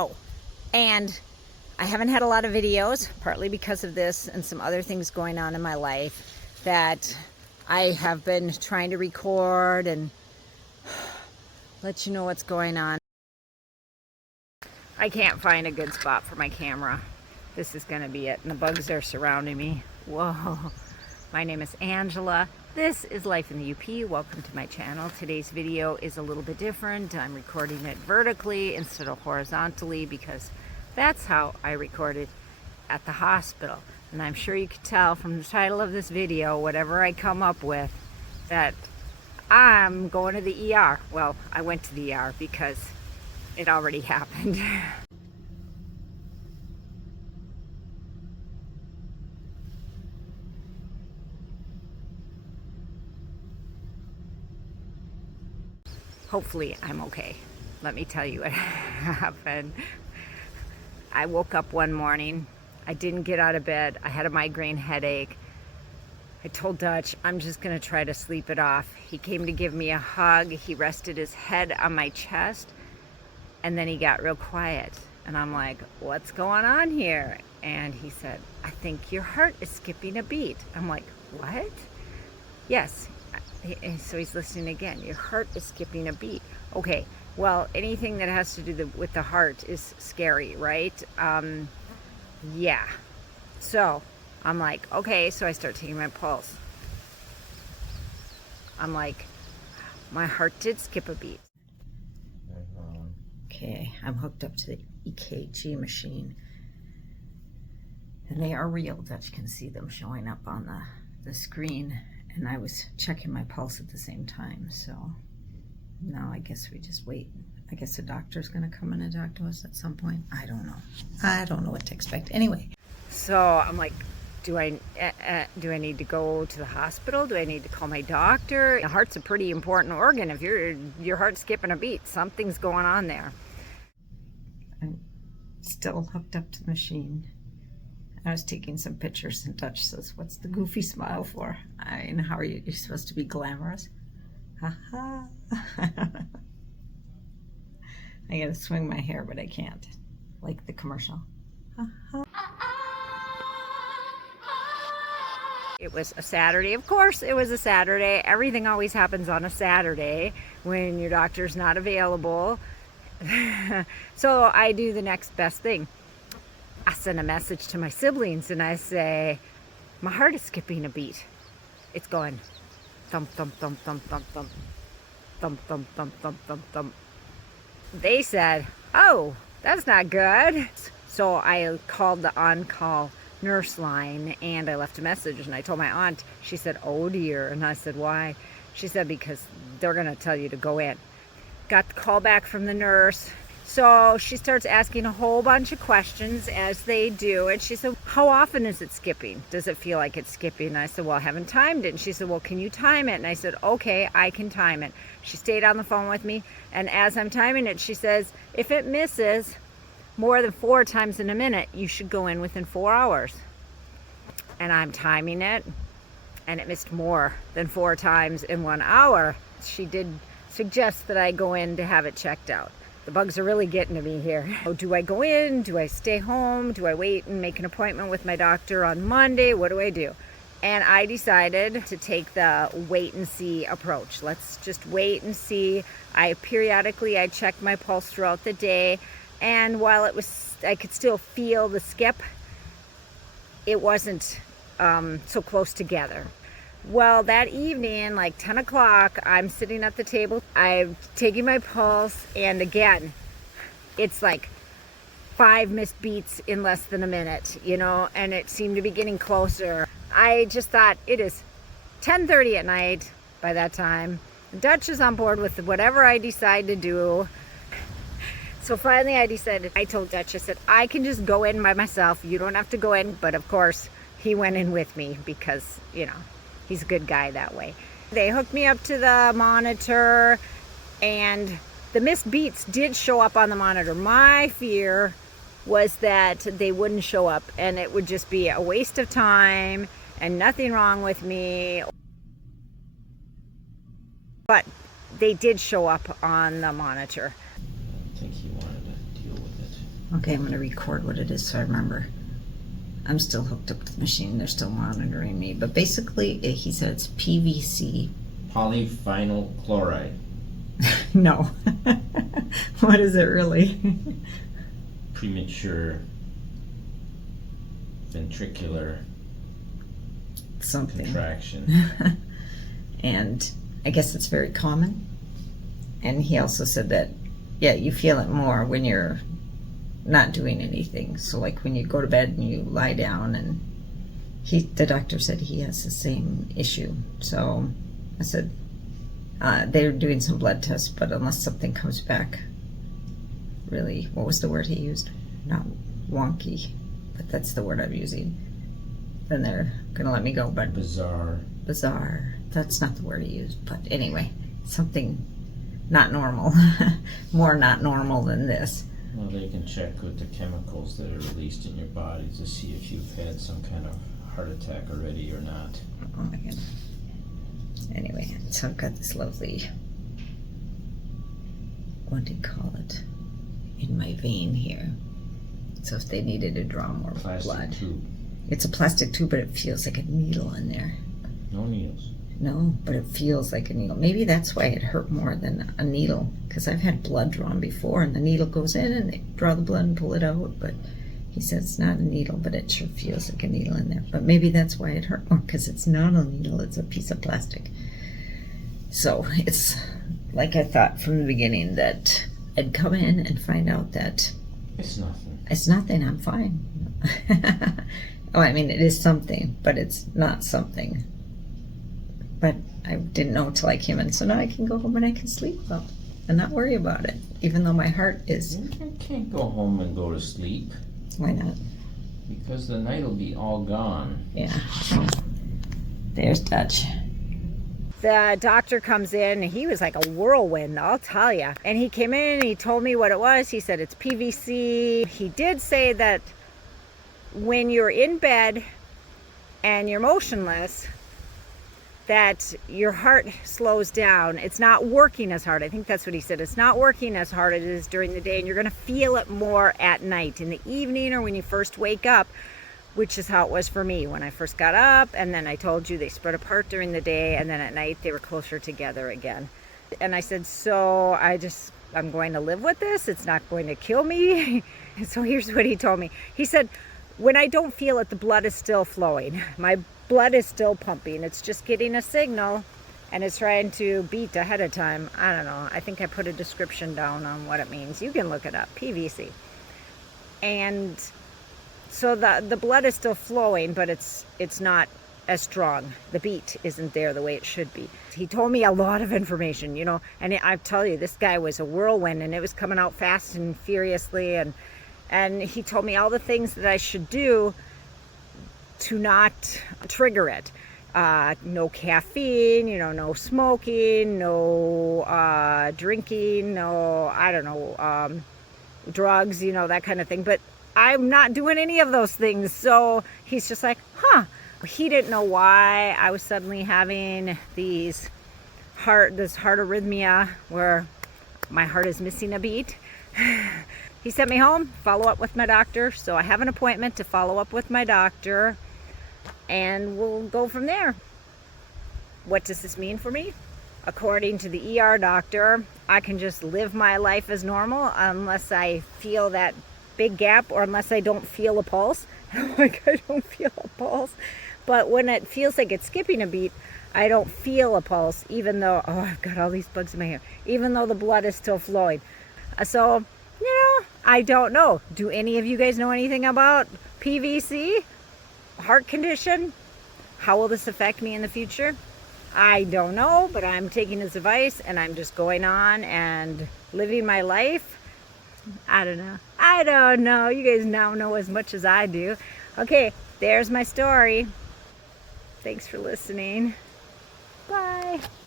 Oh, and I haven't had a lot of videos, partly because of this and some other things going on in my life that I have been trying to record and let you know what's going on. I can't find a good spot for my camera. This is going to be it, and the bugs are surrounding me. Whoa. My name is Angela. This is Life in the UP. Welcome to my channel. Today's video is a little bit different. I'm recording it vertically instead of horizontally because that's how I recorded at the hospital. And I'm sure you could tell from the title of this video, whatever I come up with, that I'm going to the ER. Well, I went to the ER because it already happened. Hopefully I'm okay. Let me tell you what happened. I woke up one morning. I didn't get out of bed. I had a migraine headache. I told Dutch, I'm just gonna try to sleep it off. He came to give me a hug. He rested his head on my chest, and then he got real quiet. And I'm like, what's going on here? And he said, I think your heart is skipping a beat. I'm like, what? Yes. So he's listening again. Your heart is skipping a beat. Okay, well, anything that has to do with the heart is scary, right? Yeah. So I'm like, okay, so I start taking my pulse. I'm like, my heart did skip a beat. Okay, I'm hooked up to the EKG machine. And they are real. Dutch can see them showing up on the screen. And I was checking my pulse at the same time. So now I guess we just wait. I guess the doctor's gonna come in and talk to us at some point. I don't know. I don't know what to expect. Anyway, so I'm like, do I need to go to the hospital? Do I need to call my doctor? The heart's a pretty important organ. If your heart's skipping a beat, something's going on there. I'm still hooked up to the machine. I was taking some pictures, and Dutch says, what's the goofy smile for? I mean, how are you? You're supposed to be glamorous. Ha-ha. I gotta swing my hair, but I can't. Like the commercial. Ha-ha. It was a Saturday. Of course, it was a Saturday. Everything always happens on a Saturday when your doctor's not available. So I do the next best thing. I send a message to my siblings and I say, my heart is skipping a beat. It's going thump, thump, thump, thump, thump, thump, thump, thump, thump, thump, thump, thump. They said, oh, that's not good. So I called the on-call nurse line and I left a message and I told my aunt. She said, oh dear. And I said, why? She said, because they're going to tell you to go in. Got the call back from the nurse. So she starts asking a whole bunch of questions, as they do. And she said, how often is it skipping? Does it feel like it's skipping? And I said, well, I haven't timed it. And she said, well, can you time it? And I said, okay, I can time it. She stayed on the phone with me. And as I'm timing it, she says, if it misses more than 4 times in a minute, you should go in within 4 hours. And I'm timing it, and it missed more than 4 times in 1 hour. She did suggest that I go in to have it checked out. The bugs are really getting to me here. Oh, do I go in? Do I stay home? Do I wait and make an appointment with my doctor on Monday? What do I do? And I decided to take the wait and see approach. Let's just wait and see. I checked my pulse throughout the day, and while I could still feel the skip, it wasn't so close together. Well, that evening, like 10 o'clock, I'm sitting at the table. I'm taking my pulse, and again, it's like 5 missed beats in less than a minute, you know, and it seemed to be getting closer. I just thought, it is 10:30 at night by that time. Dutch is on board with whatever I decide to do. So finally I told Dutch, I said, I can just go in by myself. You don't have to go in. But of course, he went in with me because, you know, he's a good guy that way. They hooked me up to the monitor, and the missed beats did show up on the monitor. My fear was that they wouldn't show up and it would just be a waste of time and nothing wrong with me. But they did show up on the monitor. I think he wanted to deal with it. Okay, I'm going to record what it is so I remember. I'm still hooked up to the machine. They're still monitoring me. But basically, he said it's PVC. Polyvinyl chloride. No. What is it really? Premature ventricular something contraction. And I guess it's very common. And he also said that, yeah, you feel it more when you're not doing anything. So like when you go to bed and you lie down, and the doctor said he has the same issue. So I said they're doing some blood tests, but unless something comes back really, what was the word he used? Not wonky, but that's the word I'm using, then they're gonna let me go. But Bizarre. That's not the word he used, but anyway, something not normal. More not normal than this. Well, they can check with the chemicals that are released in your body to see if you've had some kind of heart attack already or not. Oh my god. Anyway, so I've got this lovely, what do you call it, in my vein here. So if they needed to draw more blood. Tube. It's a plastic tube, but it feels like a needle in there. No needles. No, but it feels like a needle. Maybe that's why it hurt more than a needle, because I've had blood drawn before, and the needle goes in, and they draw the blood and pull it out, but he said it's not a needle, but it sure feels like a needle in there. But maybe that's why it hurt more, because it's not a needle, it's a piece of plastic. So it's like I thought from the beginning that I'd come in and find out that It's nothing. It's nothing, I'm fine. Oh, I mean, it is something, but it's not something. But I didn't know till I came in, so now I can go home and I can sleep well and not worry about it, even though my heart is... You can't go home and go to sleep. Why not? Because the night will be all gone. Yeah. There's Dutch. The doctor comes in, and he was like a whirlwind, I'll tell you. And he came in and he told me what it was. He said it's PVC. He did say that when you're in bed and you're motionless, that your heart slows down. It's not working as hard. I think that's what he said. It's not working as hard as it is during the day, and you're going to feel it more at night, in the evening, or when you first wake up, which is how it was for me when I first got up. And then I told you they spread apart during the day, and then at night they were closer together again. And I said, so I'm going to live with this. It's not going to kill me. So here's what he told me. He said, when I don't feel it, the blood is still flowing. My blood is still pumping. It's just getting a signal, and it's trying to beat ahead of time. I don't know. I think I put a description down on what it means. You can look it up, PVC. And so the blood is still flowing, but it's not as strong. The beat isn't there the way it should be. He told me a lot of information, and I tell you, this guy was a whirlwind, and it was coming out fast and furiously, and he told me all the things that I should do to not trigger it. No caffeine, no smoking, no drinking, no, I don't know, drugs, that kind of thing. But I'm not doing any of those things. So he's just like, he didn't know why I was suddenly having this heart arrhythmia where my heart is missing a beat. He sent me home, follow up with my doctor. So I have an appointment to follow up with my doctor, and we'll go from there. What does this mean for me? According to the ER doctor, I can just live my life as normal unless I feel that big gap, or unless I don't feel a pulse. Like, I don't feel a pulse. But when it feels like it's skipping a beat, I don't feel a pulse, even though, I've got all these bugs in my hair, even though the blood is still flowing. So, I don't know. Do any of you guys know anything about PVC? Heart condition? How will this affect me in the future? I don't know, but I'm taking his advice, and I'm just going on and living my life. I don't know. You guys now know as much as I do. Okay, there's my story. Thanks for listening. Bye.